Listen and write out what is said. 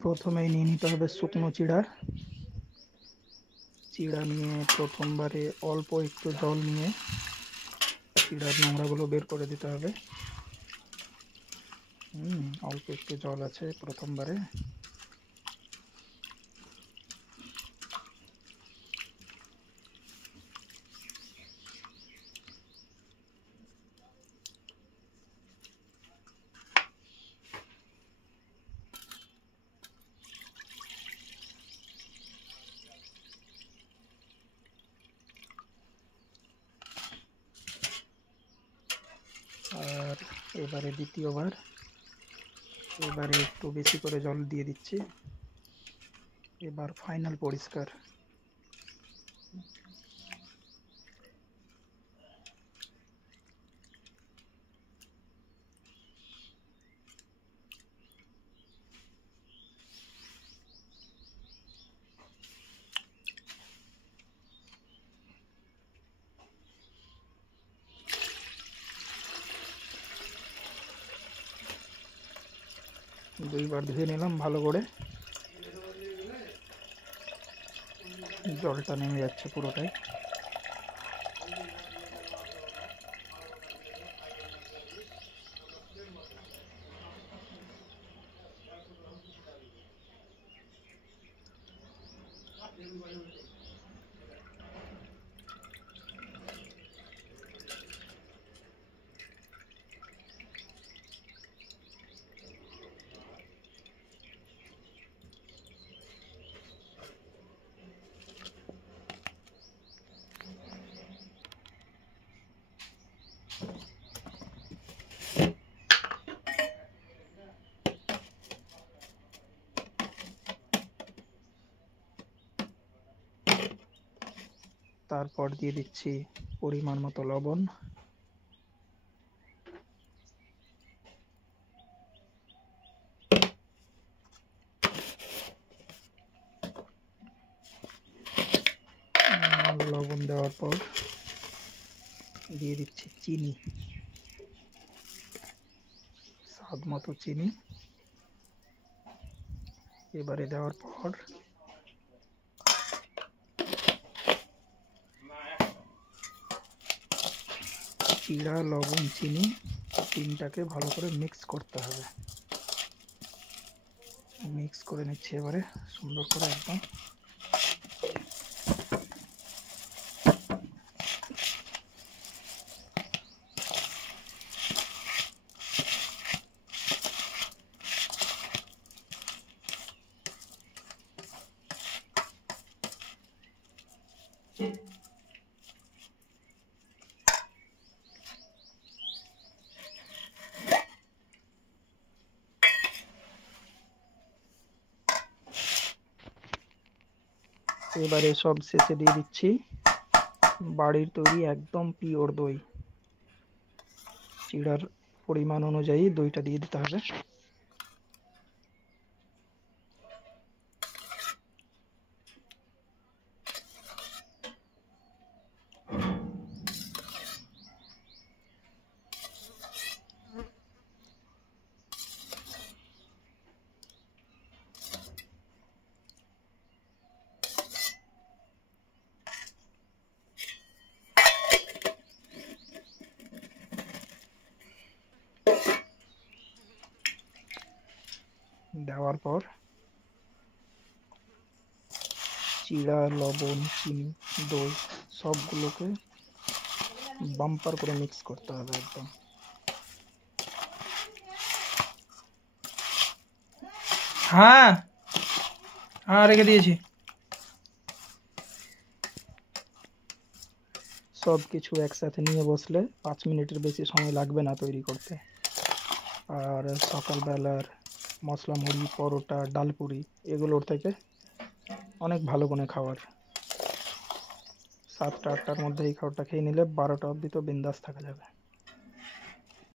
প্রথমেই নিয়ে নিতে হবে শুকনো চিড়া। চিড়া নিয়ে প্রথমবারে অল্প একটু জল নিয়ে চিড়ার নোংরাগুলো বের করে দিতে হবে। অল্প একটু জল আছে প্রথমবারে। আর এবারে দ্বিতীয়বার, এবারে একটু বেশি করে জল দিয়ে দিচ্ছি। এবার ফাইনাল পরিষ্কার। দুইবার ধুয়ে নিলাম ভালো করে, জলটা নেমে যাচ্ছে পুরোটাই। তারপর দিয়ে দিচ্ছি পরিমাণ মতো লবণ। লবণ দেওয়ার পর দিয়ে দিচ্ছি চিনি, স্বাদ মতো চিনি। এবারে দেওয়ার পর চিড়া, লবণ, চিনি তিনটাকে ভালো করে মিক্স করতে হবে। মিক্স করে নিচ্ছি এবারে সুন্দর করে একদম। এবারে সব শেষে দিয়ে দিচ্ছি বাড়ির তৈরি একদম পিওর দই। চিড়ার পরিমাণ অনুযায়ী দইটা দিয়ে দিতে হবে। দেওয়ার পর চিড়া, লবণ, চিনি, দই সবগুলোকে বাম্পার করে মিক্স করতে হবে একদম। হ্যাঁ হ্যাঁ রেখে দিয়েছি। সব কিছু একসাথে নিয়ে বসলে 5 মিনিটের বেশি সময় লাগবে না তৈরি করতে। আর সকালবেলার মশলা মুড়ি, পরোটা, ডালপুরি এগুলোর থেকে অনেক ভালো কোনো খাবার। 7টা 8টার মধ্যে এই খাবারটা খেয়ে নিলে 12টা অবধি তো বিন্দাস থাকা যাবে।